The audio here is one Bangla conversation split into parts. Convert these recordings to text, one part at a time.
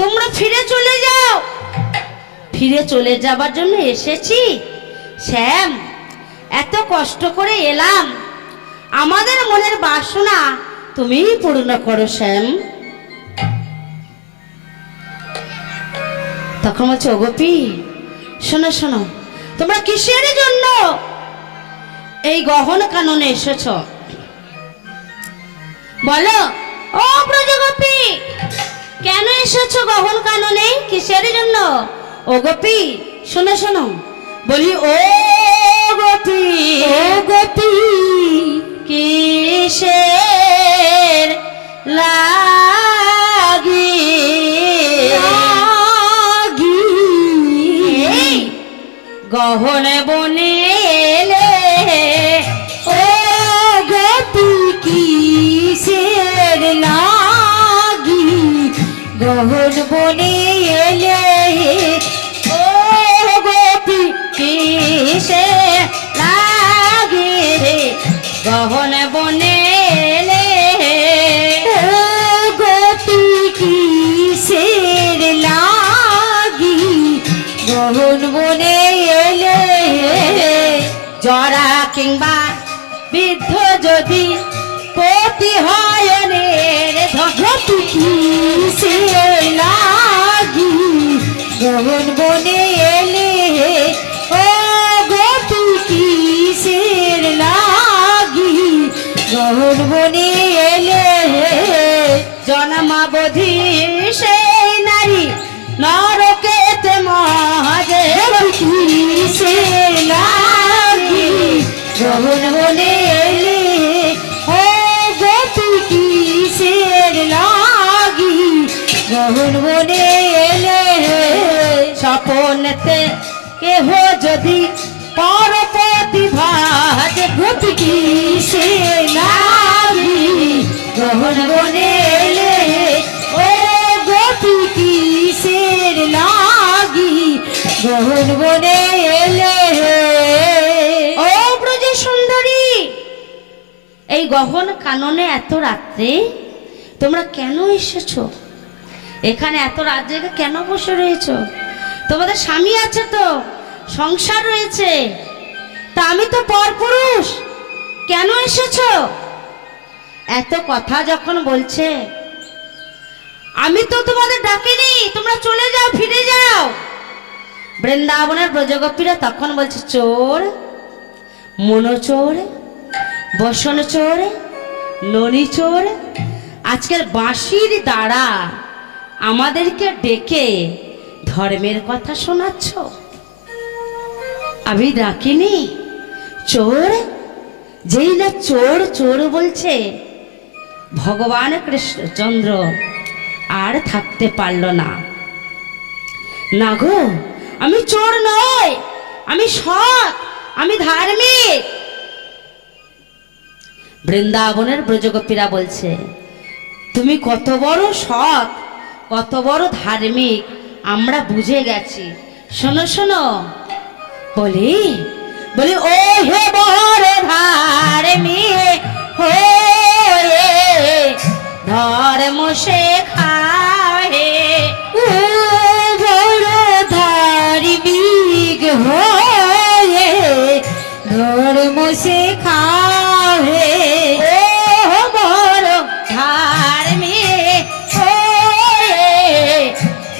তোমরা ফিরে চলে যাও। ফিরে চলে যাবার জন্য এসেছি শ্যাম, এত কষ্ট করে এলাম, আমাদের মনের বাসনা তুমিই পূর্ণ করো শ্যাম। তখন বলছে, ও গোপী শোনো শোনো, তোমরা কিসের জন্য এই গহন কাননে এসেছ বলো। ও ব্রজগোপী, কেন এসেছো গহন কাননে, কিসের জন্য? ও গোপী শোনো শোনো, বলি ও গোপী, ও গোপী কিসের লাগি গহন বনে এলে, ও গোপী কিসের লাগি গহন বনে এলে, ও গোপী কিসের লাগি গহন বনে এলে, ও গোপী কিসের লাগি গহন বনে এলে, জরা কিংবা বৃদ্ধ যদি পতি হয় গোপী কিসের লাগি গহন বনে এলে, ও গোপী কিসের লাগি গহন বনে এলে, জন্মাবধি সেই নারী নরকেতে মহাজে কিসের লাগি গহন বনে এলে, ও গোপী কিসের লাগি গহন বনে এলে, স্বপনেতে কেহ যদি পরপতি ভাজ গোপী কিসের লাগি গহন বনে এলে, ও গোপী কিসের লাগি গহন বনে এলে। ও ব্রজ সুন্দরী, এই গহন কাননে এত রাত্রে তোমরা কেন এসেছো? এখানে এত রাত জেগে কেন বসে রয়েছো? তোমাদের স্বামী আছে তো, সংসার রয়েছে, তা আমি তো পরপুরুষ, কেন এসেছো? এত কথা যখন বলছে, আমি তো তোমাদের ডাকিনি, তোমরা চলে যাও, ফিরে যাও। বৃন্দাবনের ব্রজগোপীরা তখন বলছে, চোর, মনোচোর, বসন চোর, ননি চোর, আজকের বাঁশির দ্বারা আমাদেরকে ডেকে ধর্মের কথা শোনাচ্ছ? আমি ডাকিনি। চোর, যেই না চোর চোর বলছে, ভগবান কৃষ্ণচন্দ্র আর থাকতে পারল না। না গো, আমি চোর নই, আমি সৎ, আমি ধার্মিক। বৃন্দাবনের ব্রজগোপীরা বলছে, তুমি কত বড় সৎ, কত বড় ধার্মিক আমরা বুঝে গেছি। শোনো শোনো, বলি বলি ও হে বড় ধার্মিক হয়ে ধর্ম শেখায়ে, ও বড় ধার্মিক হয়ে ধর্ম শেখায়ে, ও বড় ধার্মিক হয়ে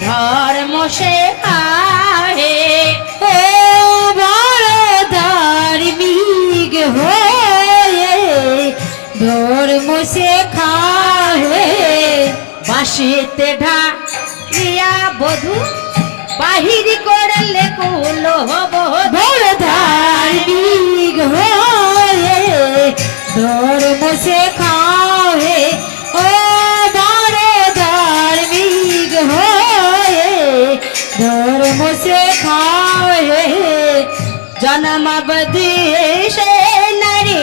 ধর্ম শেখায়ে, ও বড় ধার্মিক হয়ে ধর্ম শেখায়ে, বাঁশিতে ঢাকিয়া বধূ বাহির করলে কুল বড় ধার্মিক হয়ে ধর্ম শেখায়ে, ও বড় ধার্মিক হয়ে ধর্ম শেখায়ে, জন্মাবধি সে নারী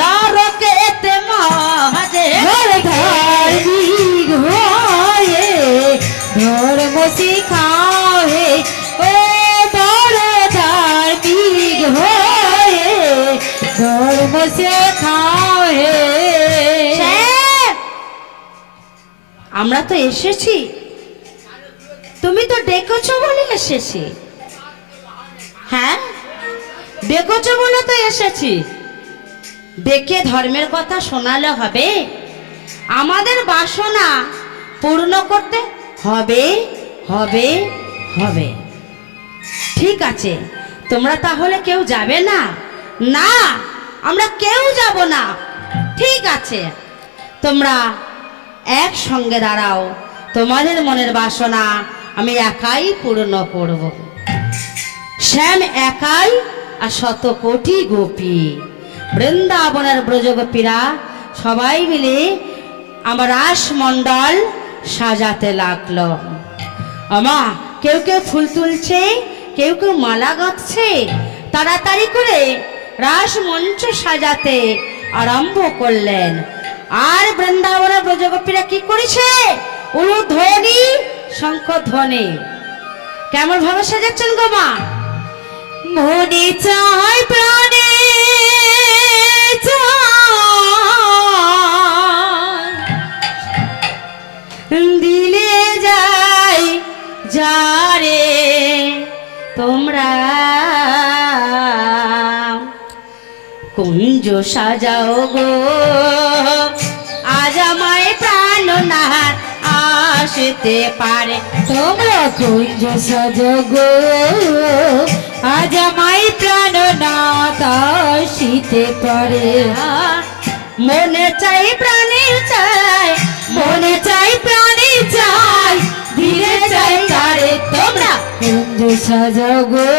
নরকেতে মহাজে ধার্মিক হয়ে ধর্ম শেখায়ে, ও বড় ধার্মিক হয়ে ধর্ম শেখায়ে। আমরা তো এসেছি তুমি তো ডেকেছো বলে এসেছি। হ্যাঁ, ডেকেছো বলে তো এসেছি। ডেকে ধর্মের কথা শোনালে হবে? আমাদের বাসনা পূর্ণ করতে হবে হবে হবে। ঠিক আছে, তোমরা তাহলে কেউ যাবে না? না, আমরা কেউ যাব না। ঠিক আছে, তোমরা একসঙ্গে দাঁড়াও। তোমাদের মনের বাসনা আমি একাই পূর্ণ করব। শ্যাম একাই আর শত কোটি গোপী, বৃন্দাবনের ব্রজগোপীরা সবাই মিলে আমার রাসমণ্ডল সাজাতে লাগলো। আমা কেউ কেউ ফুল তুলছে, কেউ কেউ মালা গাঁথছে। তাড়াতাড়ি করে রাসমঞ্চ সাজাতে আরম্ভ করলেন। আর বৃন্দাবনের ব্রজগোপীরা কি করেছে? উলুধ্বনি, শঙ্খধ্বনি। কেমন ভাবে সাজাচ্ছেন গো মা? মনে চায় প্রাণে দিলে যাই যারে তোমরা কুঞ্জ সাজাও গো, আজ আমায় প্রাণনাথ আসতে পারে। তোমরা কুঞ্জ সাজাও গো, আজ আমায় প্রাণনাথ আসিতে পারে। মনে চাই প্রাণে চাই, মনে চাই প্রাণে চাই, দিলে চাই তারে। তোমরা কুঞ্জ সাজাও গো,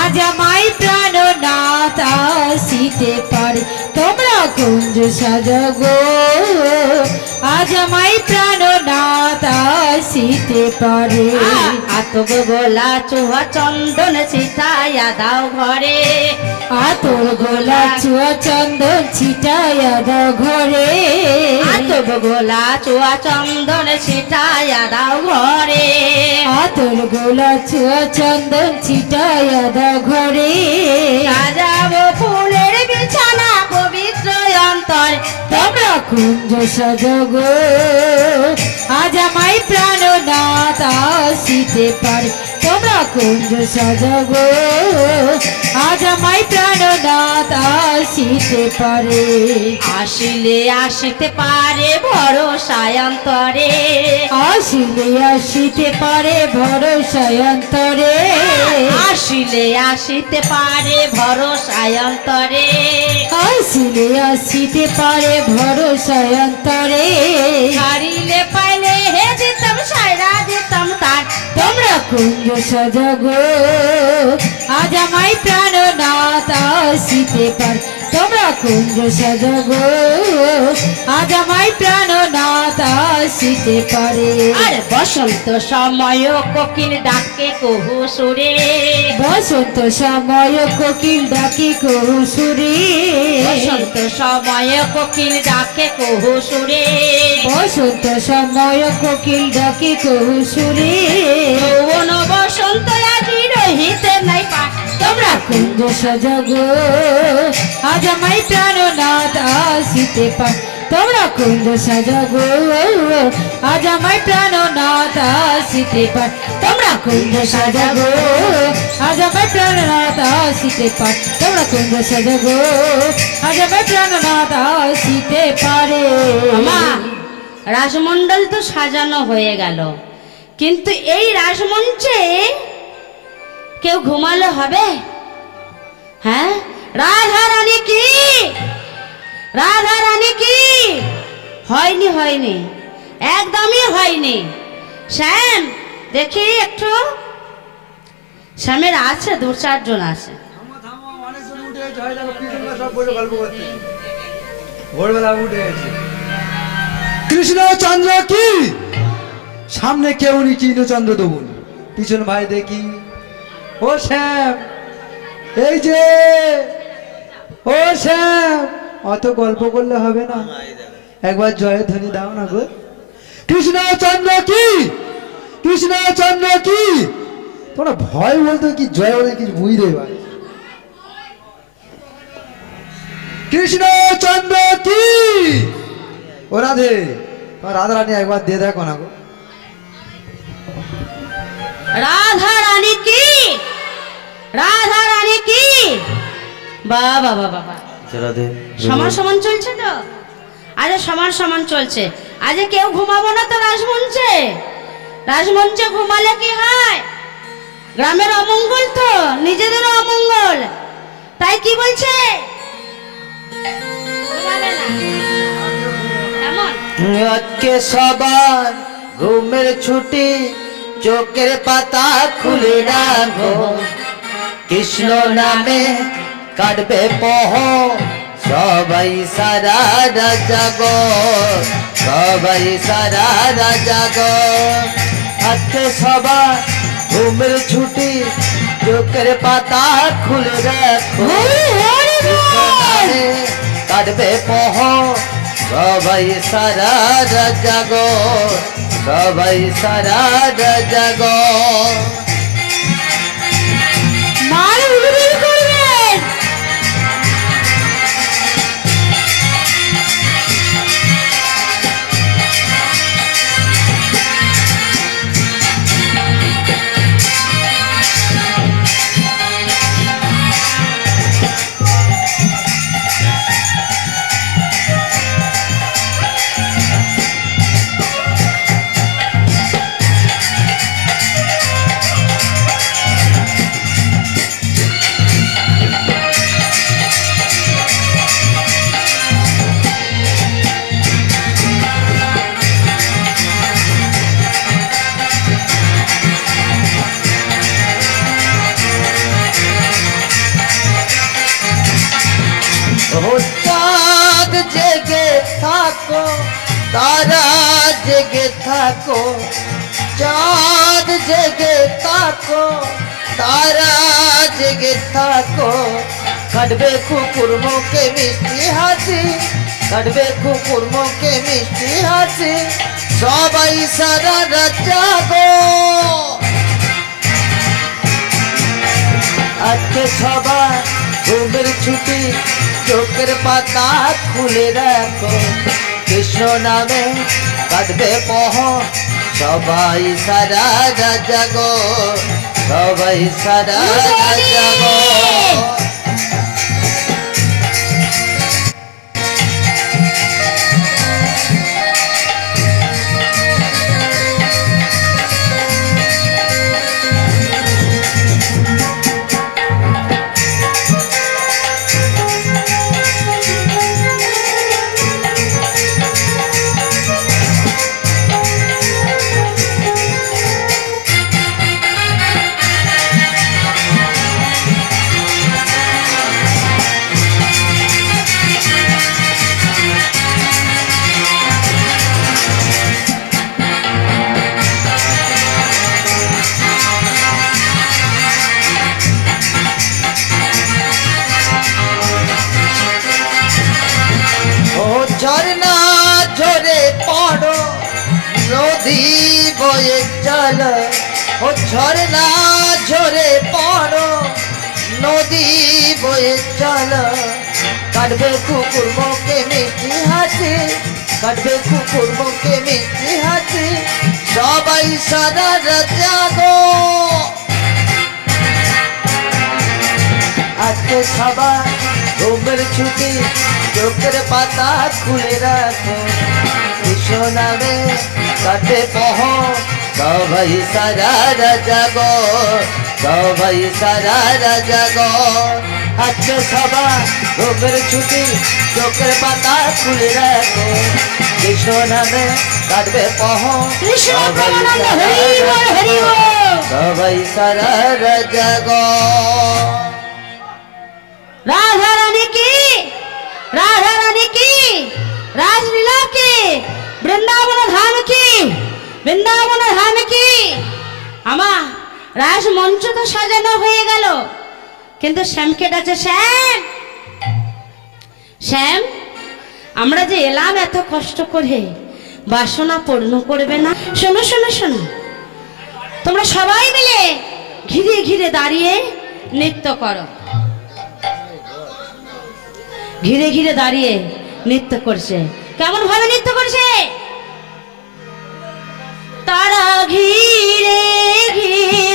আজ আমায় প্রাণনাথ আসিতে পারে। তোমরা কুঞ্জ সাজাও গো, আজ আমায় প্রাণনাথ আসিতে পারে। আতপ গোলা চুহা চন্দন ছিটাইয়া দাও ঘরে। আতর গোলা চুয়া চন্দন ছিটাইয়া দাও ঘরে। আতপ গোলা চুয়া চন্দন ছিটাইয়া দাও ঘরে। আতর গোলা চুয়া চন্দন ছিটাইয়া দাও ঘরে। সাজাবো ফুলের বিছানা পবিত্র অন্তর। তোমরা কুঞ্জ সাজাও গো, আজ আমায় প্রাণনাথ আসিতে পারে। তোমরা কুঞ্জ সাজাও গো, আজ আমায় প্রাণনাথ আসিতে পারে। আসিলে আসিতে পারে ভরসায় অন্তরে। আসিলে আসিতে পারে ভরসায় অন্তরে। আসিলে আসিতে পারে ভরসায় অন্তরে। আসিলে আসিতে পারে ভরসায় অন্তরে। হারিলে পাইলে হে দিতাম সাইরা দিতাম তার। তোমরা কুঞ্জ সাজাও গো, আজ আমায় প্রাণনাথ আসিতে পারে। তোমরা কুঞ্জ সাজাও গো, আজ আমায় প্রাণনাথ আসিতে পারে। আর বসন্ত সময় কোকিল ডাকে কহু সুরে। বসন্ত সময় কোকিল ডাকে কহু সুরে। বসন্ত সময় কোকিল ডাকে কহু সুরে। বসন্ত সময় কোকিল ডাকে কহু সুরে। যৌবন বসন্ত আজি রহিতে নাই পা। তোমরা কুঞ্জ সাজাও গো, আজ আমায় প্রাণনাথ আসিতে পারে। তোমরা কুঞ্জ সাজাও গো, আজ আমায় প্রাণনাথ আসিতে পারে। তোমরা কুঞ্জ সাজাও গো, আজ আমায় প্রাণনাথ আসিতে পারে। তোমরা কুঞ্জ সাজাও গো, আজ আমায় প্রাণনাথ আসিতে পারে। মা, রাজমণ্ডল তো সাজানো হয়ে গেল, কিন্তু এই রাজমঞ্চে কেউ ঘুমালে হবে? হ্যাঁ, রাধা রানী কি, রাধা রানী কি? হয়নি হয়নি, একদমই হয়নি। শ্যাম, দেখি একটু। শ্যামের আছে, দু চারজন আছে। কৃষ্ণচন্দ্র কি? সামনে কেউ নি কৃষ্ণচন্দ্র দেবো, পিছন ভাই দেখি। ও শ্যাম, এই যে ও শ্যাম, অত গল্প করলে হবে না, একবার জয়ের ধ্বনি দাও না গো। কৃষ্ণচন্দ্র কি? কৃষ্ণচন্দ্র কি? তোমরা ভয় বলতো কি জয় বলে কিছু বুঝতে পারে? কৃষ্ণচন্দ্র কি? ও রাধে, তোমার রাধা রানী একবার দিয়ে দেখো না গো। রাধা রানী কি, রাধা রানী কি। বাবা বাবা বাবা, সমান সমান চলছে তো, আজ সমান সমান চলছে। আজ কেউ ঘুমাবো না তো রাজমঞ্চে, রাজমঞ্চে ঘুমালে কি হয়, গ্রামের অমঙ্গল তো, নিজেদেরও অমঙ্গল। তাই কি বলছে, ঘুমাবে না এমন। আজকে সবার ঘুমের ছুটি, চোখের পাতা খুলে রাখো, কৃষ্ণ নামে কাটবে পহ, সবাই সারা জাগো, সবাই সারা জাগো। আজকে সবার ঘুমের ছুটি, চোখের পাতা খুলে রাখো, কৃষ্ণ নামে কাটবে পহ, সবাই সারা জাগো, সবাই সারা জাগো। মার উড়ুড়ি করবেন। চাঁদ জেগে থাকো, তারা জেগে থাকো, চাঁদ জেগে থাকো, তারা জেগে থাকো। কাটবে কুকুর মুখে মিষ্টি হাসি, কাটবে কুকুর মুখে মিষ্টি হাসি, সবাই সারা জাগো। আজকে সবার ঘুমের ছুটি, চোখের পাতা খুলে রাখো, কৃষ্ণ নামে কাটবে পহ, সবাই সারা জাগো, সবাই সারা জাগো। ঝরনা ঝরে পড়ো, নদী বয়ে চল, ও ঝরনা ঝরে পড়ো, নদী বয়ে চল। কাটবে কুকুর মুখে মিষ্টি হাসি, কাটবে কুকুর মুখে মিষ্টি হাসি, সবাই সারা জাগো। আজকে সবার ঘুমের ছুটি, চোখের পাতা খুলে রাখো, কৃষ্ণ নামে কাটে পহ, সবাই সারা জাগো, সবাই সারা জাগো। আজকে সবার ঘুমের ছুটি, চোখের পাতা খুলে রাখো, কৃষ্ণ নামে কাটবে পহ, সবাই সারা জাগো। রাধা রানী কি, রাধা রানী কি, রাজলীলা কি, বৃন্দাবন ধাম কি, বৃন্দাবন ধাম কি। আমার রাজমঞ্চ তো সাজানো হয়ে গেল, কিন্তু শ্যামকে ডাকছে, শ্যাম শ্যাম, আমরা যে এলাম এত কষ্ট করে, বাসনা পূর্ণ করবে না? শোনো শোনো শোনো, তোমরা সবাই মিলে ঘিরে ঘিরে দাঁড়িয়ে নৃত্য করো। ঘিরে ঘিরে দাঁড়িয়ে নৃত্য করছে, কেমন ভাবে নৃত্য করছে। তারা ঘিরে ঘিরে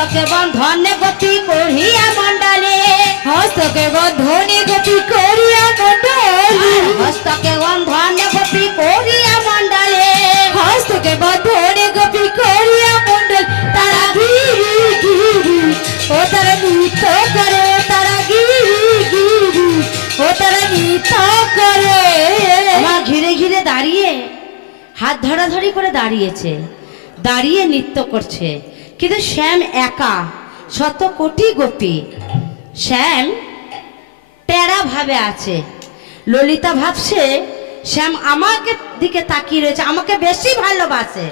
হস্তকে বন্ধনে গতি করিয়া মণ্ডলে হস্তকে বন্ধনে গোপী করিয়া মণ্ডলী হস্তকে বন্ধনে গতি করিয়া মণ্ডলে হস্তকে বন্ধনে গোপী করিয়া মণ্ডল তারা গিরি গিরি ও তারা নৃত্য করে তারা গিরি গিরি ও তারা নৃত্য করে আমার ঘিরে ঘিরে দাঁড়িয়ে হাত ধরাধরি করে দাঁড়িয়েছে, দাঁড়িয়ে নৃত্য করছে। কিন্তু শ্যাম একা, শত কোটি গোপী। শ্যাম টেরা ভাবে আছে। ললিতা ভাবছে শ্যাম আমাকে দিকে তাকিয়ে রয়েছে, আমাকে বেশি ভালোবাসে।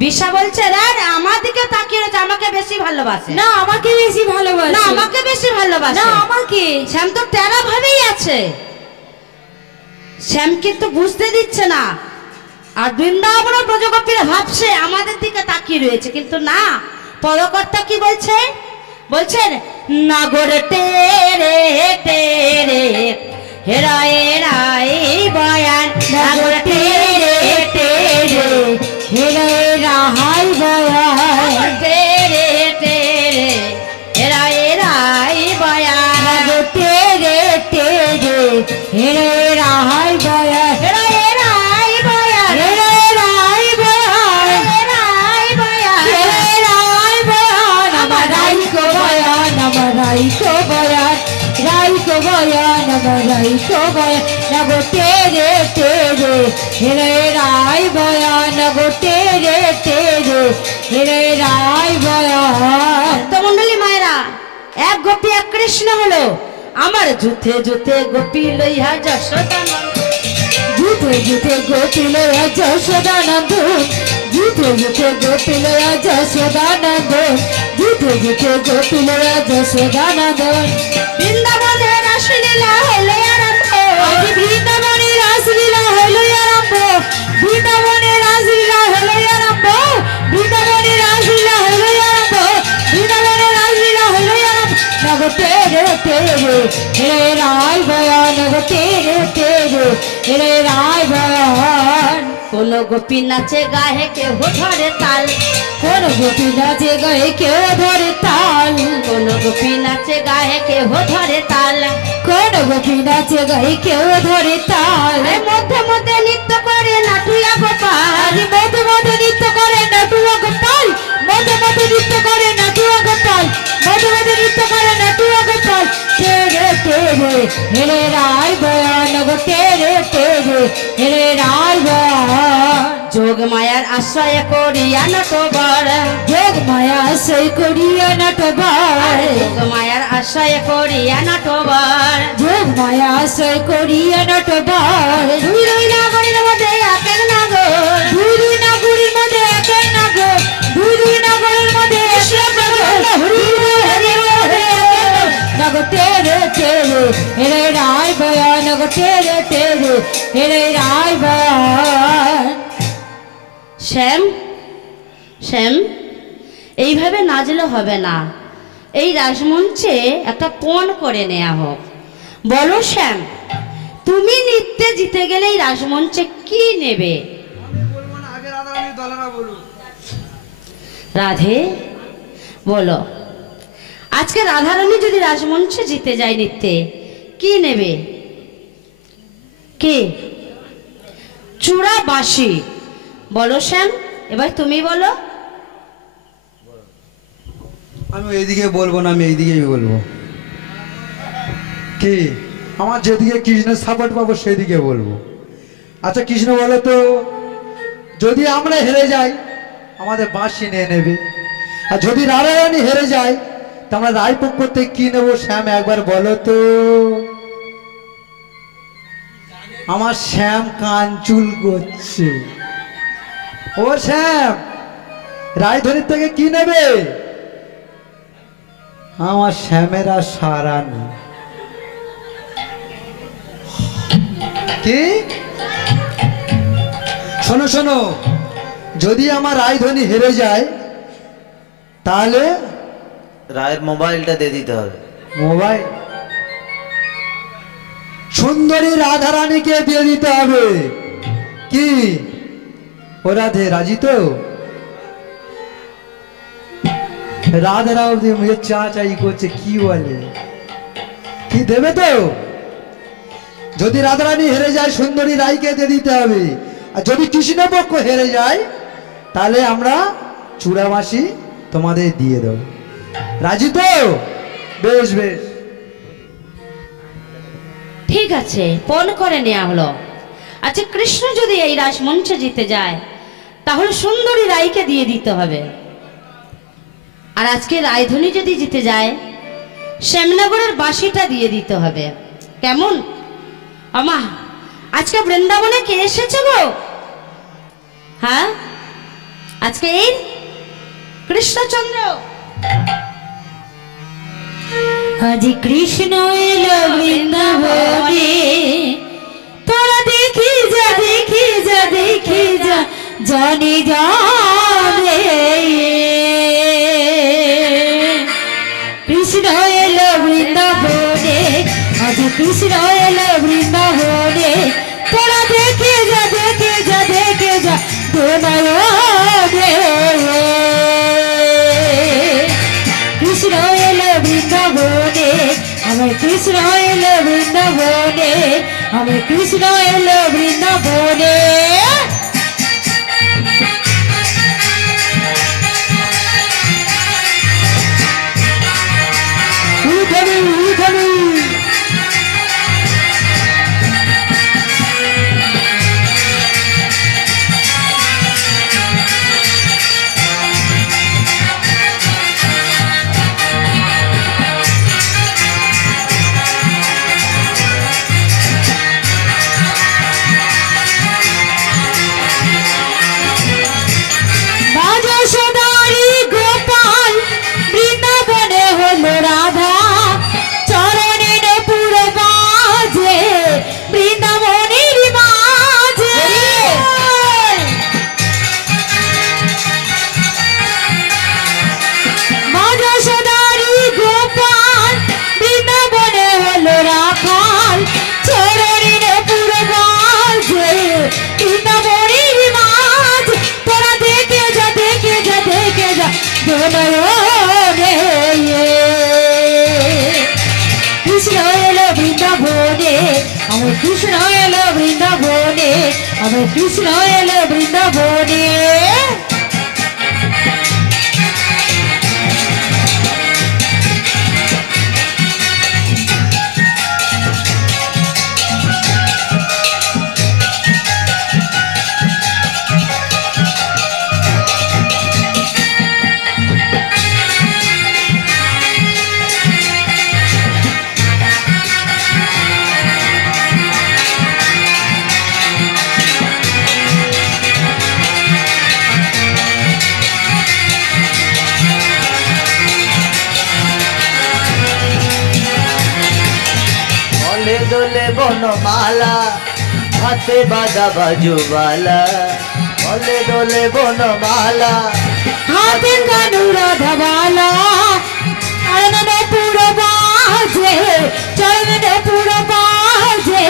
বিশা বলছে রে আমার দিকে তাকিয়ে রয়েছে, আমাকে বেশি ভালোবাসে। না আমাকে বেশি ভালোবাসে, না আমাকে বেশি ভালোবাসে, না আমাকে। শ্যাম তো টেরা ভাবেই আছে। শ্যাম কিন্তু বুঝতে দিচ্ছে না। আর বৃন্দাবন ব্রজগোপীরা ভাবছে আমাদের দিকে তাকিয়ে রয়েছে, কিন্তু না। পদকর্তা কি বলছে? বলছেন নাগর টেরে টেরে হেরায় রায় বয়ান, নাগর টেরে টেরে হেরায় রাহাই বয়ান, টেরে টেরে হেরায় রায় বয়ান, তেরে তেরে হেরায় রাহাই বয়ান, হেরায় রায় বয়ান, হেরায় রাই বয়ান, রায় বয়ান, হেরায় রাই বয়ান, আমার রাইকো বয়ান, আমার রাইকো বয়ান, রাইকো বয়ান, আমার রাইকো বয়ান, নাগো তেরে তেরে হেরায় রাই বয়ান, নাগো তেরে তেরে হেরায় রাই বয়ান। মন্ডলী মায়েরা, এক গোপী এক কৃষ্ণ হলো। আমার যুথে যুথে গোপী লইয়া যশোদা জুতে জুতে গোপিল যশোদানন্দ, জুতে জুতে গোপিল যশোদানন্দ, জুতে জুতে গোপিল যশোদানন্দ। বৃন্দাবনে রাসলীলা হলে আরম্ভ, আজ বৃন্দাবনে রাসলীলা হলো আরম্ভ, বৃন্দাবনে রাসলীলা হলো আরম্ভ, বৃন্দাবনে রাসলীলা হলো আরম্ভ, বৃন্দাবনে রাসলীলা হলো আরম্ভ। নগ তেরে তেরে হে রায় বয়ান, নগ তেরে তেরে হে রায় বয়ান। কোন গোপী নাচে গাহে কেহ ধরে তাল, কোন গোপী নাচে গায়ে কেউ ধরে তাল, কোন গোপী নাচে গাহে কেহ ধরে তাল, কোন গোপী নাচে গায়ে কেউ ধরে তাল। আরে মধ্যে মধ্যে নৃত্য করে নাটুয়া গোপাল, আরে মধ্যে মধ্যে নৃত্য করে নাটুয়া গোপাল, মধ্যে মধ্যে নৃত্য করে নাটুয়া গোপাল, মধ্যে মধ্যে নৃত্য করে নাটুয়া গোপাল। তেরে তেরে হেরে রায় বয়ান, গো তেরে তেরে হেরে রায় বয়ান। যোগ মায়ার আশ্রয় করিয়া নটবর, যোগ মায়া সই করিয়া নটবার, যোগ মায়ার আশ্রয় করিয়া নটবর, যোগ মায়া সই করিয়া নটবার। দুই দুই নাগরের মধ্যে এক এক নাগর, দুই দুই নাগরের মধ্যে এক এক নাগর, দুই দুই নাগরের মধ্যে এক এক নাগর, দুই দুই নাগরের মধ্যে এক এক নাগর। নাগর তেরে তেরে হেরে রায় বয়ান, নাগর তেরে তেরে হেরে রায় বয়ান। শ্যাম শ্যাম এইভাবে নাচলে হবে না। এই রাজমঞ্চে একটা পণ করে নেওয়া হোক। বলো শ্যাম, তুমি নৃত্যে জিতে গেলে এই রাজমঞ্চে কি নেবে? রাধে বলো, আজকে রাধারানী যদি রাজমঞ্চে জিতে যায় নৃত্যে কি নেবে? কে? চূড়া বাঁশি। বলো শ্যাম, এবার তুমি বলো। আমি এইদিকে বলবো না, আমি এইদিকেই বলবো। কি আমার যেদিকে কৃষ্ণের সাপোর্ট পাবো সেদিকে বলবো। আচ্ছা কৃষ্ণ বলো তো, যদি আমরা হেরে যাই আমাদের বাঁশি নিয়ে নেবে, আর যদি রাধারানী হেরে যায় তা আমরা রায়পক্ষ থেকে কি নেবো? শ্যাম একবার বলো তো। আমার শ্যাম কাঞ্চুল করছে। ও শ্যাম, রায়ধনীর থেকে কি নেবে? আমার শ্যামের আর সারা নেই। কি? শোনো শোনো, যদি আমার রায়ধনী হেরে যায় তাহলে রায়ের মোবাইলটা দিয়ে দিতে হবে। মোবাইল সুন্দরী রাধারানীকে দিয়ে দিতে হবে। কি ও রাধে রাজি তো? রাধে রাও দিয়ে মুঝে চা চাই করছে, কি বলে? কি দেবে তো? যদি রাধারানী হেরে যায় সুন্দরী রায়কে দিয়ে দিতে হবে, আর যদি কৃষ্ণপক্ষ হেরে যায় তাহলে আমরা চূড়ামাসি তোমাদের দিয়ে দেব। রাজি তো? বেশ বেশ, ঠিক আছে, পণ করে নেওয়া হলো। আচ্ছা, কৃষ্ণ যদি এই রাসমঞ্চে জিতে যায় তাহলে সুন্দরী রায়কে দিয়ে দিতে হবে। আর আজকে রায়ধনী যদি জিতে যায় শ্যামনগরের বাঁশিটা দিয়ে দিতে হবে। কেমন? আমা, আজকে বৃন্দাবনে কে এসেছে গো? হ্যাঁ, আজকে এই কৃষ্ণচন্দ্র। আজ কৃষ্ণ এলো বৃন্দাবনে, তোরা দেখি যা দেখি যা দেখি যা জানি জানে। কৃষ্ণ এলো বৃন্দাবনে, আজ কৃষ্ণ এলো বৃন্দাবনে, তোরা দেখে যা দেখে যা দেখে যা দোনায়নে। কৃষ্ণ এলো বৃন্দাবনে, আমার কৃষ্ণ এলো বৃন্দাবনে, আমার কৃষ্ণ এলো বৃন্দাবনে। উঠানি উঠানি বাজা সদারি গোপাল, বৃন্দাবনে হলো রাধা, চরণের পুরো বাজে বৃন্দাবনের মাঝে। বাজা সদারি গোপাল, বৃন্দাবনে হলো রাখাল, চরণের পুরো বাজে বৃন্দাবনের মাঝে। তোরা দেখে যা দেখে যা দেখে যা দোনায়নে। কৃষ্ণ এলো বৃন্দাবনে, আমার কৃষ্ণ এলো বৃন্দাবনে, আমার কৃষ্ণ এলো বৃন্দাবনে। দোলে দোলে বনমালা, হাতে বাজা বাজুবালা। দোলে দোলে বনমালা, হাতে কানু রাধাবালা, চরণে পুরো বাজে, চরণে পুরো বাজে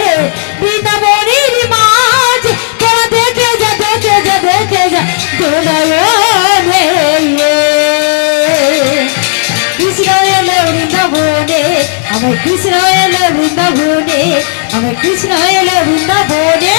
বৃন্দাবনের মাঝে। তোরা দেখে যা দেখে যা দেখে যা দোনায়নে। কৃষ্ণ এলো বৃন্দাবনে, আমার কৃষ্ণ এলো বৃন্দাবনে, আমার কৃষ্ণ এলো বৃন্দাবনে।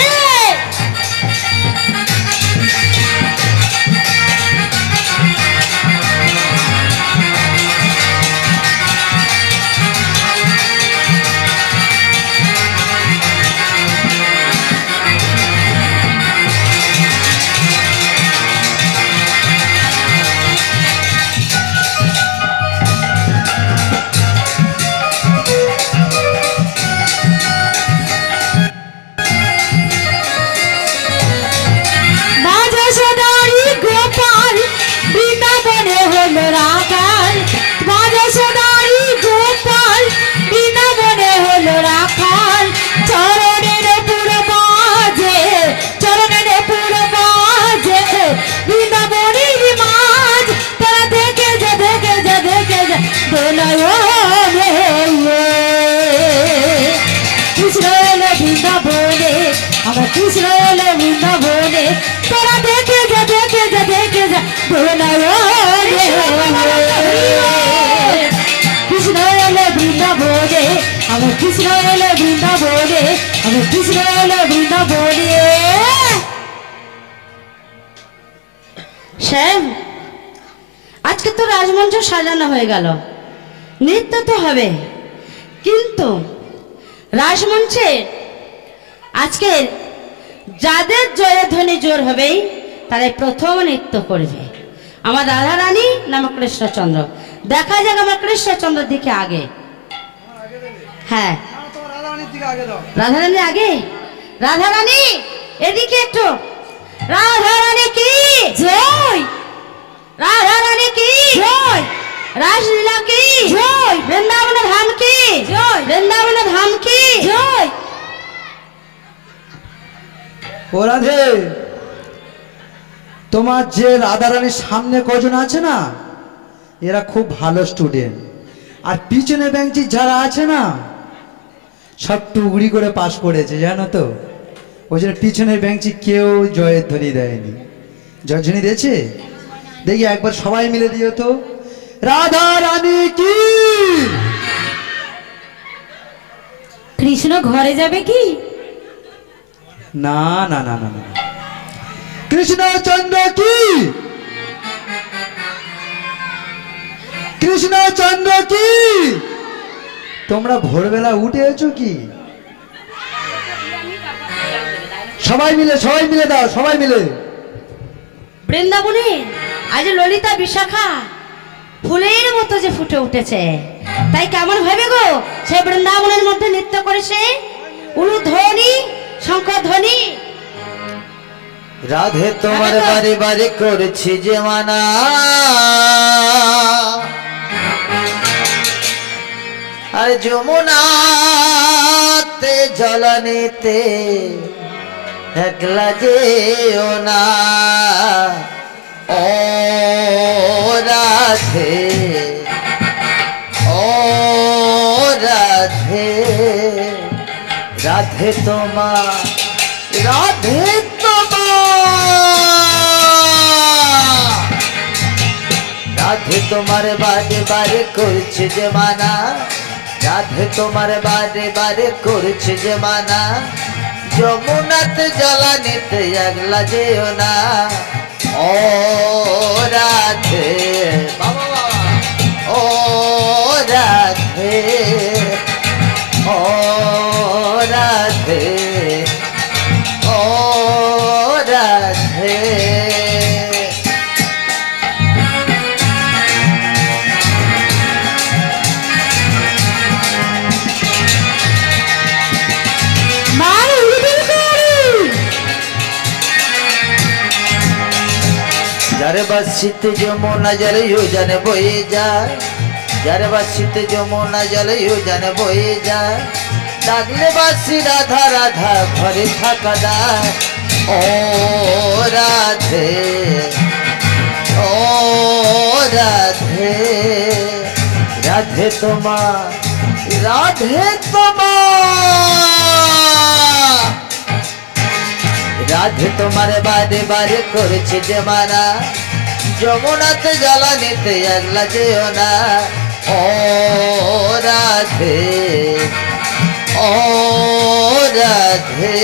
আমার কৃষ্ণ এলো বৃন্দাবনে, তোরা দেখে যা দেখে যা দেখে যা বৃন্দাবনে। এলো বৃন্দাবনে, আমার কৃষ্ণ এলো বৃন্দাবনে, আমার কৃষ্ণ এলো বৃন্দাবনে। শ্যাম, আজকে তো রাজমঞ্চ সাজানো হয়ে গেল, নৃত্য তো হবে, কিন্তু রাজমঞ্চে আজকে যাদের জয়ধ্বনি জোর হবে তারাই প্রথম নৃত্য করবে। আমার রাধা রানী নাম কৃষ্ণচন্দ্র। দেখা যাক আমার কৃষ্ণচন্দ্রের দিকে আগে। হ্যাঁ, রাধা রানী আগে। রাধা রানী এদিকে একটু। রাধা রানী কি জয়, রাধা রানী কি জয়, রাসলীলা কি জয়, বৃন্দাবনের ধাম কি জয়, বৃন্দাবনের ধাম কি জয়। ও রাধে, তোমার যে রাধারানীর সামনে কজন আছে না, এরা খুব ভালো স্টুডেন্ট, আর পিছনে বেঞ্চি যারা আছে না সব টুকরি করে পাস করেছে, জানো তো। ওই জন্য পিছনের বেঞ্চি কেউ জয়ের ধ্বনি দেয়নি। জয়ধ্বনি দিয়েছে? দেখি একবার সবাই মিলে দিও তো, রাধা রানী কি। কৃষ্ণ ঘরে যাবে কি? না না না না না, কৃষ্ণচন্দ্র কি, কৃষ্ণচন্দ্র কি। তোমরা ভোরবেলা উঠে এসো কি? সবাই মিলে দাও, সবাই মিলে। বৃন্দাবনে আজ ললিতা বিশাখা ফুলের মতো যে ফুটে উঠেছে, তাই কেমন ভাবে গো সে বৃন্দাবনের মধ্যে নৃত্য করেছে, উলুধ্বনি শঙ্খধ্বনি। রাধে তোমার বারে বারে করেছি যে মানা, আর যমুনাতে জলানিতে একলা যেও না। ও রাধে, ও রাধে, রাধে তোমার, রাধে রাধে তোমার বারে বারে করছে যে মানা, রাধে তোমার বারে বারে করছে যে মানা, যমুনাতে জলানিতে একলা যেও না। ও রাধে, বাবা বাবা, ও রাধে, ও রাধে, ও রাধে। যারে বাসিতে যমুনা জলে জানে বয়ে যায়, যারে বাসিতে যমুনা জলে জানে বয়ে যায়, ডাকলে বাসি রাধা রাধা ঘরে থাকা দায়। ও রাধে, ও রাধে, রাধে তোমার, রাধে তোমার, রাধে তোমার বারে বারে করেছে যে মানা, যমুনাতে জ্বালানিতে একলা যেও না। ও রাধে, ও রাধে,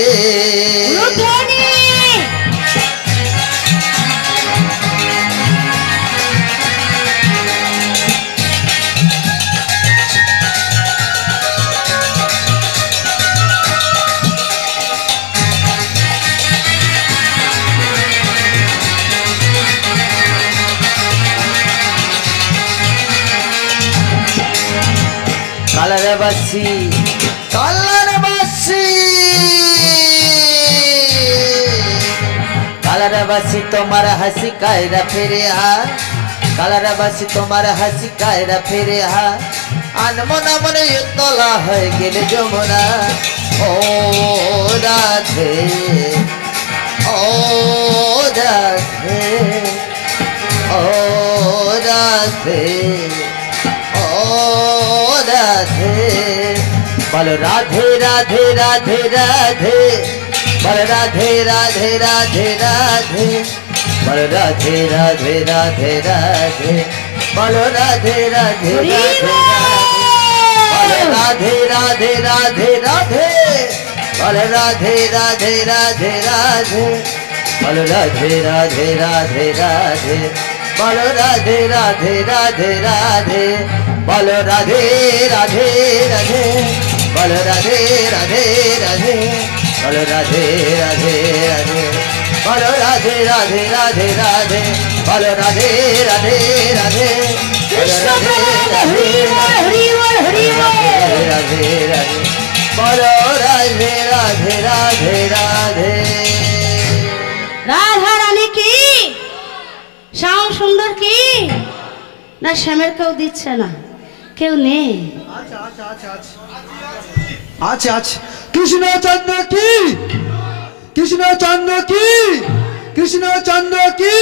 কালারে বাসি, কালারে বাসি, কালারে বাসি তোমার হাসি কায়রা ফিরে হা, কালারে বাসি তোমার হাসি কায়রা ফিরে হা, আনমনা মনে তলা হয়ে গেলে যমুনা। ও রাধে, ও রাধে, ও রাধে, বলো রাধে রাধে রাধে রাধে, বলো রাধে রাধে রাধে রাধে, বলো রাধে রাধে রাধে রাধে, বলো রাধে রাধে রাধে রাধে। राधे राधे राधे राधे बोलो राधे राधे राधे राधे बोलो राधे राधे राधे राधे बोलो राधे राधे राधे राधे बोलो राधे राधे राधे बोलो राधे राधे राधे बोलो राधे राधे राधे बोलो राधे राधे राधे राधे बोलो राधे राधे राधे কৃষ্ণ প্রেমানন্দে হরি বল হরি বল হরি বল। राधे राधे बोलो राधे राधे राधे राधे রাধা রানী কি শ্যাম সুন্দর কি না শ্যামের কেউ দিচ্ছে না কেউ নেই আছে আছে কৃষ্ণচন্দ্র কি কৃষ্ণচন্দ্র কি কৃষ্ণচন্দ্র কি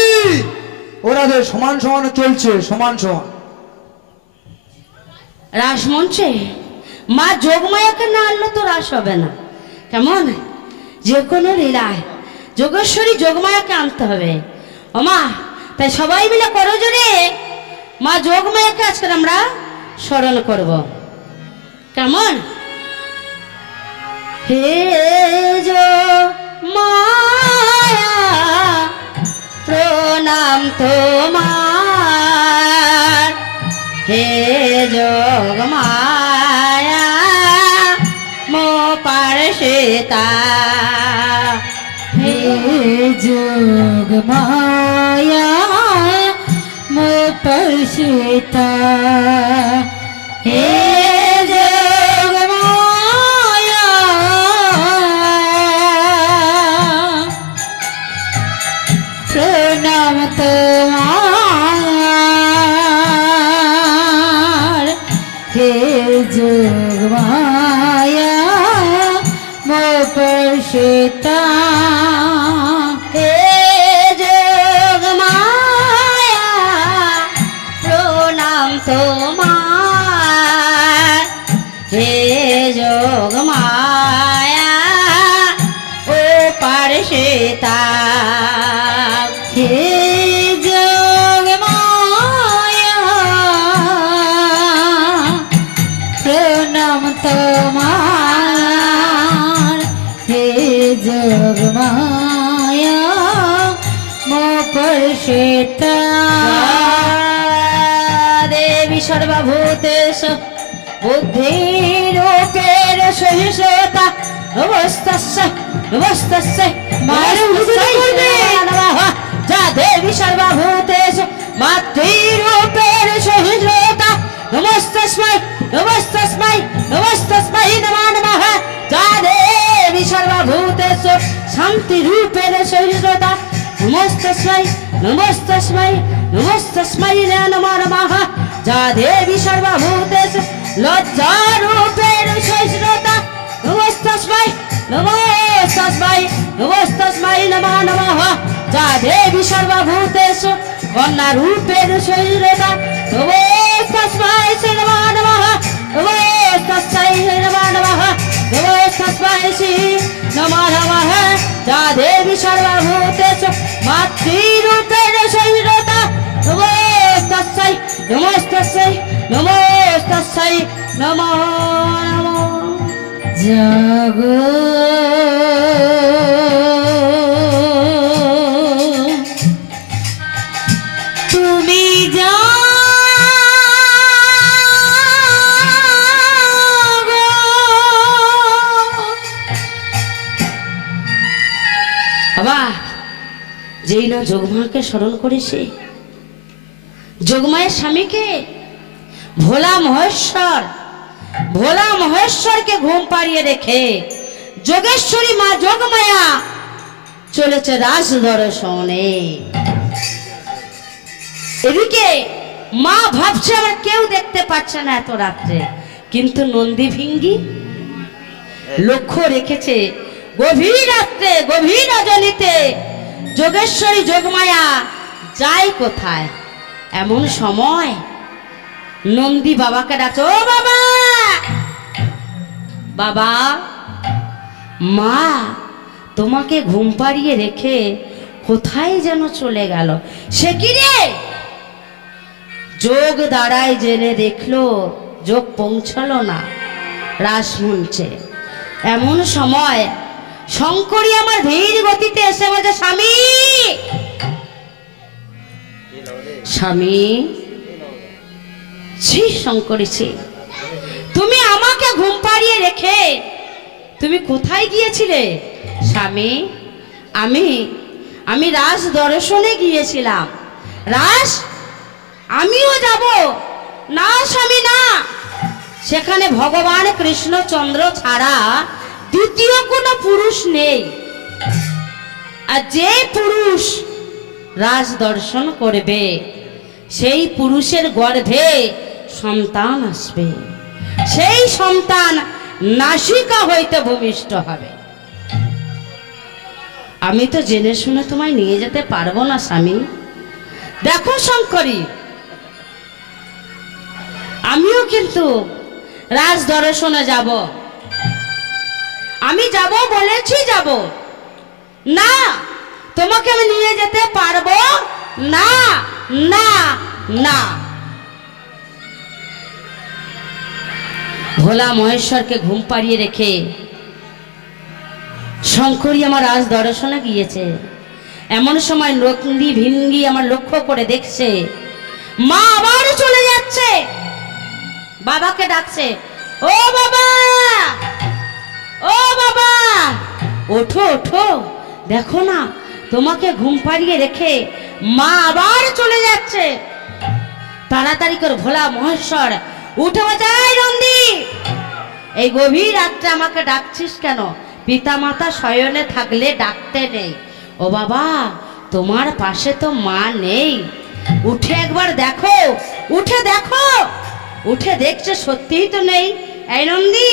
ওরাদের সমান সমান চলছে সমান সমান রাসমঞ্চে মা যোগমায়াকে না আনলে তো রাস হবে না কেমন যে কোনো লীলায় যোগেশ্বরী যোগমায়াকে আনতে হবে ও মা তাই সবাই মিলে করো জোরে মা যোগমায়াকে আজকে আমরা স্মরণ করব কেমন হে যোগমায়া প্রণাম তোমার হে যোগমায়া মো পারসিতা হে যোগ মায়া মো পরশিতা হে যোগমায়া প্রণাম তোমার হে যোগ মায়া মো পরশিতা হে যোগমায়া প্রণাম তোমার হে যোগমায়া ও পারসিতা হে যোগ মায়া প্রণাম তোমার হে যোগ মায়া মো পরশিতা দেবী সর্বভূতেষু বুদ্ধিরূপেণ সহিষ্ণুতা নমস্তস্য নমস্তস্য নমঃ যা দেবী সর্বভূতেষু মাতৃরূপেণ সহিষ্ণুতা নমস্তস্मै নমস্তস্मै নমস্তস্मै নমো নমঃ যা দেবী সর্বভূতেষু শান্তিরূপেণ সহিষ্ণুতা নমস্তস্मै নমস্তস্मै নমস্তস্मै নমো নমঃ যা দেবী সর্বভূতেষু লজ্জারূপেণ সহিষ্ণুতা নমস্তস্मै নমস্তস্मै নমস্তস্मै নমো নমঃ যা দেবী সর্বভূতেষু কন্যারূপেণ সহিষ্ণুতা নমস্তস্मै নমো নমঃ নমস্তস্मै নমো নমঃ নমস্তস্मै নমো নমঃ যা দেবী সর্বভূতেষু মাতৃরূপেণ সহিষ্ণুতা নমস্তস্यै নমস্তস্यै নমস্তস্यै নমো নমঃ জগ তুমি বাবা যেই না যোগমাকে স্মরণ করেছে যোগমায়ের স্বামীকে ভোলা মহেশ্বরকে ঘুম পাড়িয়ে রেখে যোগেশ্বরী মা যোগমায়া চলেছে রাস দর্শনে এদিকে মা ভাবছে আমার কেউ দেখতে পাচ্ছে না এত রাত্রে কিন্তু নন্দী ভিঙ্গি লক্ষ্য রেখেছে গভীর রাত্রে গভীর রজনীতে যোগেশ্বরী যোগমায়া যায় কোথায় এমন সময় নন্দী বাবাকে ডাকছে ও বাবা বাবা মা তোমাকে ঘুম পাড়িয়ে রেখে কোথায় যেন চলে গেল সে কি রে যোগ দাঁড়ায় জেনে দেখলো যোগ পৌঁছলো না রাস মঞ্চে। এমন সময় শঙ্করী আমার ধীর গতিতে এসে বলছে, স্বামী স্বামী। ছি শঙ্করী ছি, তুমি আমাকে ঘুম পাড়িয়ে রেখে তুমি কোথায় গিয়েছিলে? স্বামী আমি রাস দর্শনে গিয়েছিলাম। রাস আমিও যাব না স্বামী না, সেখানে ভগবান কৃষ্ণচন্দ্র ছাড়া দ্বিতীয় কোনো পুরুষ নেই। আর যে পুরুষ রাস দর্শন করবে সেই পুরুষের গর্ভে সন্তান আসবে, সেই সন্তান নাসিকা হইতে ভূমিষ্ঠ হবে। আমি তো জেনে শুনে তোমায় নিয়ে যেতে পারবো না স্বামী। দেখো শঙ্করী, আমিও কিন্তু রাজ দর্শনে যাব, আমি যাব বলেছি যাব না, তোমাকে আমি নিয়ে যেতে পারবো না না না। ভোলা মহেশ্বরকে ঘুম পাড়িয়ে রেখে শঙ্করী আমার রাজ দর্শনে গিয়েছে। এমন সময় নন্দী ভিঙ্গি আমার লক্ষ্য করে দেখছে মা আবার চলে যাচ্ছে, বাবাকে ডাকছে, ও বাবা ও বাবা ওঠো ওঠো, দেখো না তোমাকে ঘুম পাড়িয়ে রেখে মা আবার চলে যাচ্ছে। তাড়াতাড়ি করে ভোলা মহেশ্বর উঠে বাজায়, নন্দী এই গভীর রাত্রে আমাকে ডাকছিস কেন? পিতা মাতা শয়নে থাকলে ডাকতে নেই। ও বাবা তোমার পাশে তো মা নেই, উঠে একবার দেখো, উঠে দেখো। উঠে দেখছে সত্যিই তো নেই। এই নন্দী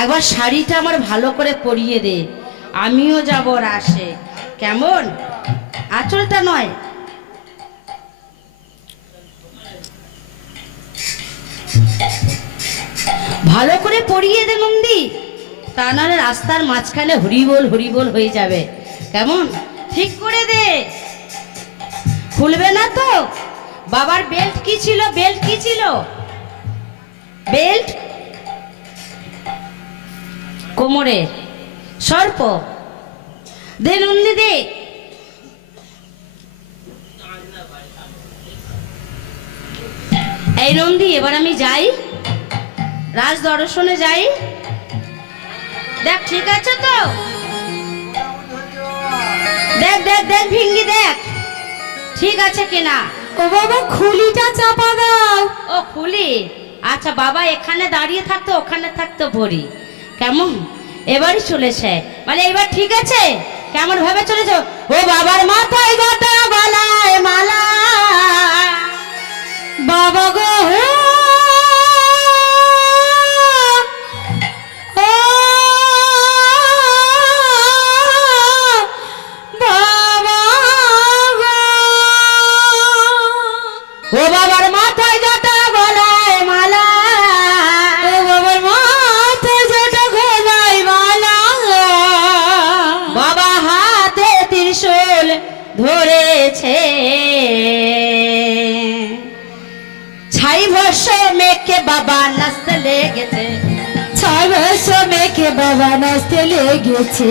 একবার শাড়িটা আমার ভালো করে পরিয়ে দে, আমিও যাব রাসে। কেমন? আঁচলটা নয়, ভালো করে পরিয়ে দে নন্দী, তা নাহলে রাস্তার মাঝখানে হরিবোল হরিবোল হয়ে যাবে। কেমন? ঠিক করে দে, খুলবে না তো? বাবার বেল্ট কি ছিল? বেল্ট কি ছিল? বেল্ট কোমরে সর্প দে নন্দী দে। এই নন্দী এবার আমি যাই, রাজ দর্শনে যাই। দেখ ঠিক আছে তো? দেখ দেখ দেখ ভিঙ্গি দেখ ঠিক আছে কিনা। ও বাবা খুলিটা চাপা দাও। ও খুলি, আচ্ছা বাবা এখানে দাঁড়িয়ে থাকতো, ওখানে থাকতো ভরি। কেমন? এবারই চলেছে, মানে এবার ঠিক আছে? কেমন ভাবে চলেছ? ও বাবার মাথায় গোটা গলায় মালা, বাবা গো ও বাবার মাথায় জটা গলায় মালা, ও বাবার মাথায় জটা গলায় মালা, বাবা হাতে ত্রিশূল ধরেছে, ছাই ভস্য মেখে বাবা নাচতে লেগেছে। 6 বছর মেখে বাবা নাচতে লেগেছে,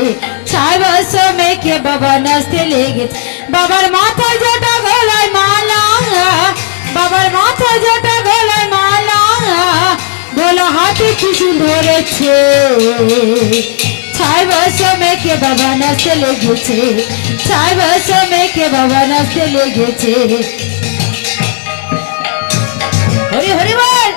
6 বছর মেখে বাবা নাচতে লেগেছে। বাবার মাথায় জটা গলায় মালা, বাবার মাথায় জটা গলায় মালা, গলা হাতে কিছু ধরেছে। 6 বছর মেখে বাবা নাচতে লেগেছে, 6 বছর মেখে বাবা নাচতে লেগেছে। হরি হরি বল।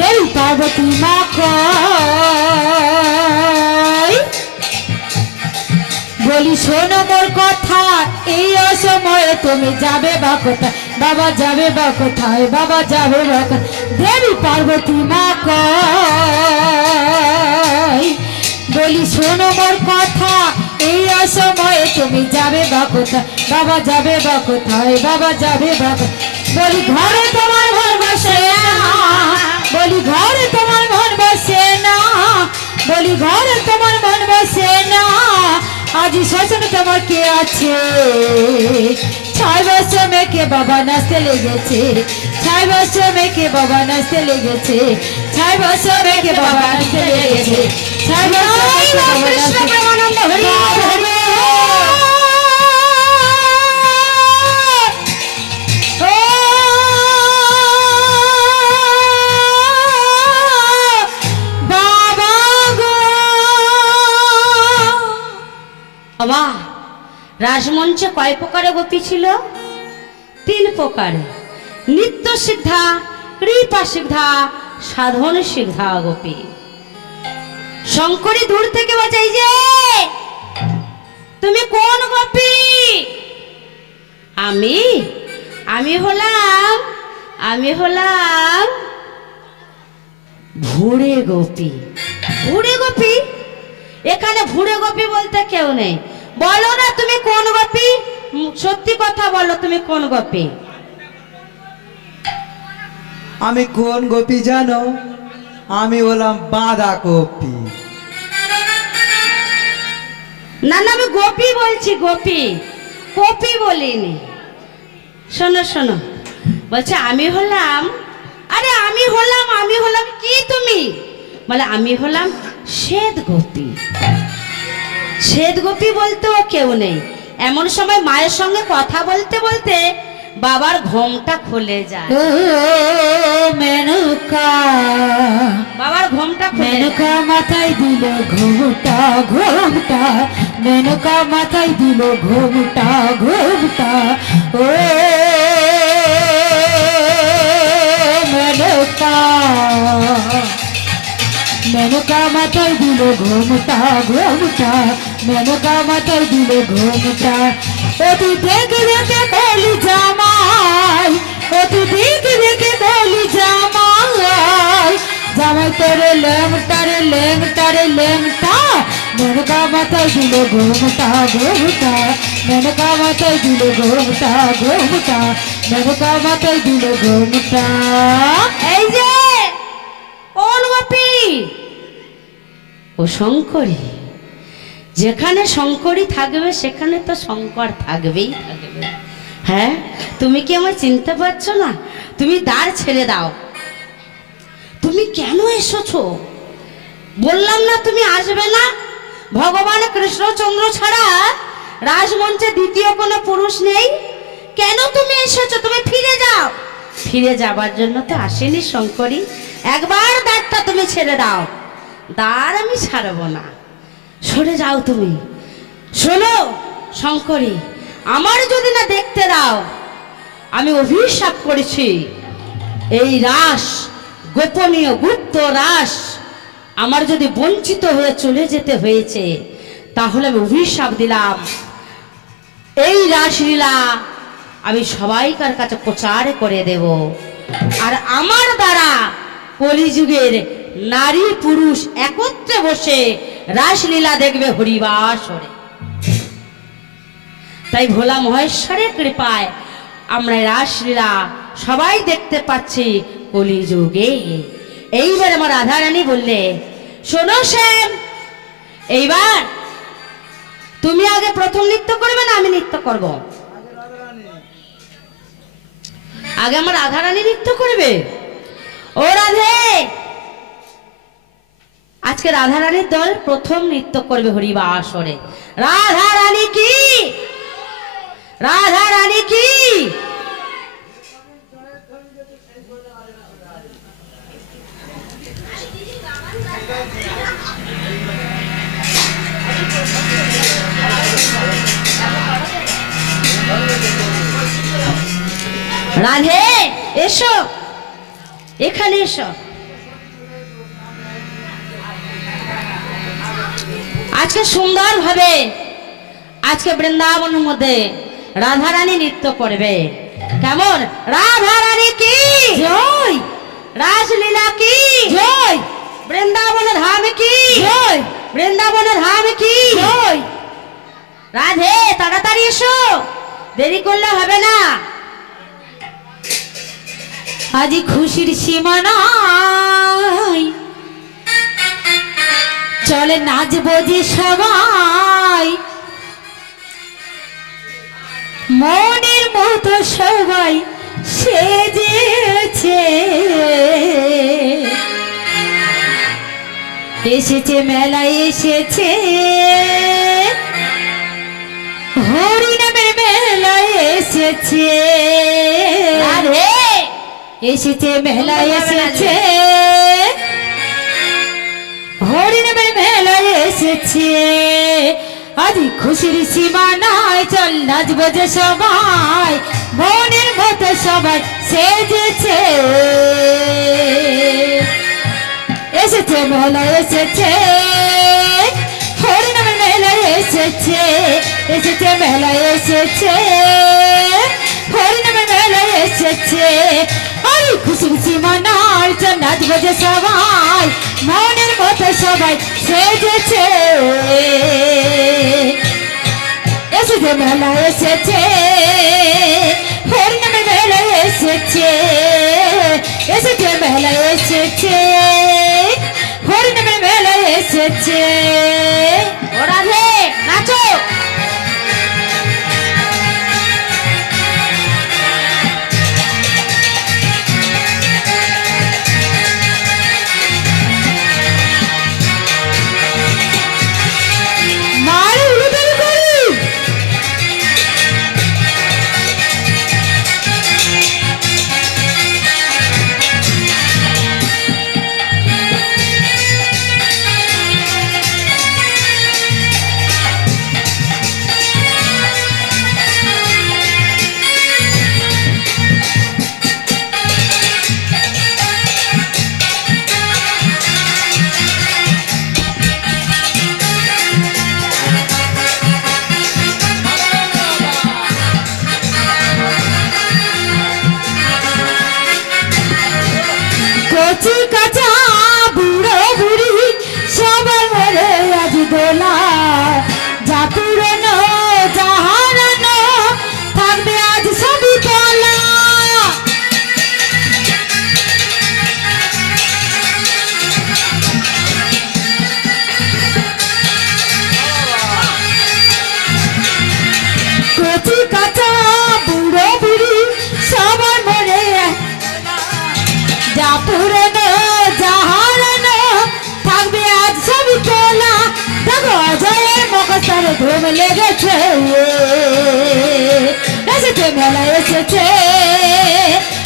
দেবী পার্বতী মা কয়, বলি শোনো মোর কথা, এই অসময়ে তুমি যাবে বা কোথায়? বাবা যাবে বা কোথায়? বাবা যাবে বা কোথায়? দেবী পার্বতী মা কয়, বলি শোনো মোর কথা, এই অসময়ে তুমি যাবে বা কোথায়, বাবা যাবে বা কোথায়, বাবা যাবে বা কোথায়। বলি ঘরে তোমার মন বসে না, বলি ঘরে তোমার মন বসে না, বলি ঘরে তোমার মন বসে না। আজ শ্মশানে তোমার কে আছে, 6 বছর মেয়েকে বাবা নাচতে লেগেছে, 6 বছর মেয়েকে বাবা নাচতে লেগেছে, 6 বছর মেয়েকে বাবা নাচতে লেগেছে, 6 বছর মেয়েকে বাবা নাচতে লেগেছে। বাবা, রাজমঞ্চে কয় প্রকারে গোপী ছিল? 3 প্রকারে। নিত্য সিদ্ধা, কৃপা সিদ্ধা, সাধন সিদ্ধা গোপী। শঙ্করী দূর থেকে বাজাই যে, তুমি কোন গোপী? আমি হলাম ভুড়ে গোপী। ভুড়ে গোপী? এখানে ভুড়ে গোপী বলতে কেউ নেই। বলো না তুমি কোন গোপী, সত্যি কথা বলো, তুমি কোন গোপী? আমি কোন গোপী জানো? আমি হলাম বাঁধা কপি। না না, আমি গোপী বলছি, গোপী, কপি বলিনি। শোনো শোনো, বলছে আমি হলাম, আরে আমি হলাম কি তুমি? বলে আমি হলাম শ্বেত গোপী। শ্বেত গোপী বলতেও কেউ নেই। এমন সময় মায়ের সঙ্গে কথা বলতে বলতে বাবার ঘোমটা খুলে যায়। ও মেনকা, বাবার ঘোমটা খুলে মেনকা মাথায় দিল ঘোমটা, ঘোমটা, মেনকা মাথায় দিল ঘোমটা, ঘোমটা। ও মেনকা, মেনকা মাথায় দিল ঘোমটা, ঘোমটা, মেনকা মাথায় দিল ঘোমটা। অতি দেখে দেখে কলি জামাই, অতি দেখে দেখে কলি জামাই, জামাই তোরে লেংটা রে লেংটা রে লেংটা। মেনকা মাথায় দিল ঘোমটা, ঘোমটা, মেনকা মাথায় দিল ঘোমটা, ঘোমটা, মেনকা মাথায় দিল ঘোমটা। এই যে কোন গোপী? ও শঙ্করী। যেখানে শঙ্করী থাকবে সেখানে তো শঙ্কর থাকবেই থাকবে। হ্যাঁ, তুমি কি আমায় চিনতে পারছো না? তুমি দ্বার ছেড়ে দাও। তুমি কেন এসেছো? বললাম না তুমি আসবে না? ভগবান কৃষ্ণচন্দ্র ছাড়া রাজমঞ্চে দ্বিতীয় কোনো পুরুষ নেই। কেন তুমি এসেছো? তুমি ফিরে যাও। ফিরে যাবার জন্য তো আসেনি শঙ্করী। একবার দ্বারটা তুমি ছেড়ে দাও। দ্বার আমি ছাড়বো না, সরে যাও তুমি। শোনো শঙ্করী, আমার যদি না দেখতে দাও, আমি অভিশাপ করেছি এই রাস, গোপনীয় গুপ্ত রাস আমার যদি বঞ্চিত হয়ে চলে যেতে হয়েছে, তাহলে আমি অভিশাপ দিলাম এই রাসলীলা আমি সবাইকার কাছে প্রচার করে দেব। আর আমার দ্বারা কলিযুগের নারী পুরুষ একত্রে বসে রাসলীলা দেখবে হরিবাসরে। তাই ভোলা মহেশ্বরের কৃপায় আমরা রাসলীলা সবাই দেখতে পাচ্ছি কলিযুগে। এইবার আমার রাধারানী বললে, শোনো শ্যাম, এইবার তুমি আগে প্রথম নৃত্য করবে না আমি নৃত্য করব? আগে আমার রাধারানী নৃত্য করবে। ও রাধে, আজকে রাধারানীর দল প্রথম নৃত্য করবে হরিবাসরে। রাধারানী কি, রাধারানী কি। রাধে এসো, এখানে এসো। আজকে সুন্দর ভাবে আজকে বৃন্দাবনের মধ্যে রাধারানী নৃত্য করবে। কেমন? রাধারানী কি জয়, রাসলীলা কি জয়, বৃন্দাবন ধাম কি জয়। বৃন্দাবনের হাম কি কই রাধে তাড়াতাড়ি এসো, দেরি করলে হবে না। আজ খুশির সীমা নাই, চলে নাচবো যে সবাই, মনের মতো সবাই সেজেছে, এসেছে মেলায় এসেছে, হরিনামের মেলায় এসেছে, রাধে এসেছে মেলায় এসেছে, হরিনামের মেলায় এসেছে, আজ খুশির সীমা নাই, চল নাচবো যে সবাই, মনের মতো সবাই সেজেছে, এসেছে মেলায় এসেছে, হরিনামের মেলায় এসেছে, এসেছে মেলায় এসেছে, হরিনামের মেলায় এসেছে, আরে খুশির সীমা নাই, চল নাচবো যে সবাই, মনের মতো সবাই সেজেছে, এসেছে মেলায় এসেছে, হরিনামের মেলায় এসেছে, এসেছে মেলায় এসেছে, হরিনামের মেলায় এসেছে। ও রাধে নাচো। মারে উলুদারি করি, কচি কাঁচা বুড়ো বুড়ি সবার মরে আজ দোলা, যা পুরনো যা হারানো থাকবে আজ সবই তোলা, কচি কাঁচা বুড়ো বুড়ি সবার মরে যা পুরনো যা হারানো থাকবে আজ সবই তোলা, দেখো অজয়ের মকস্তারে ধুম লেগেছে, এসেছে মেলায় এসেছে,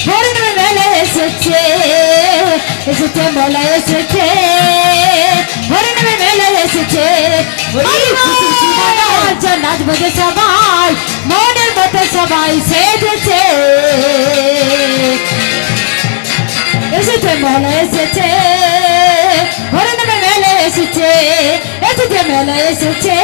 হরিনামের মেলায় এসেছে, এসেছে মেলায় এসেছে, হরিনামের মেলায় এসেছে, নাচবো যে সবাই, মনের মতো সবাই সেজেছে, এসেছে মেলায় এসেছে, হরিনামের মেলায় এসেছে, এসেছে মেলায় এসেছে,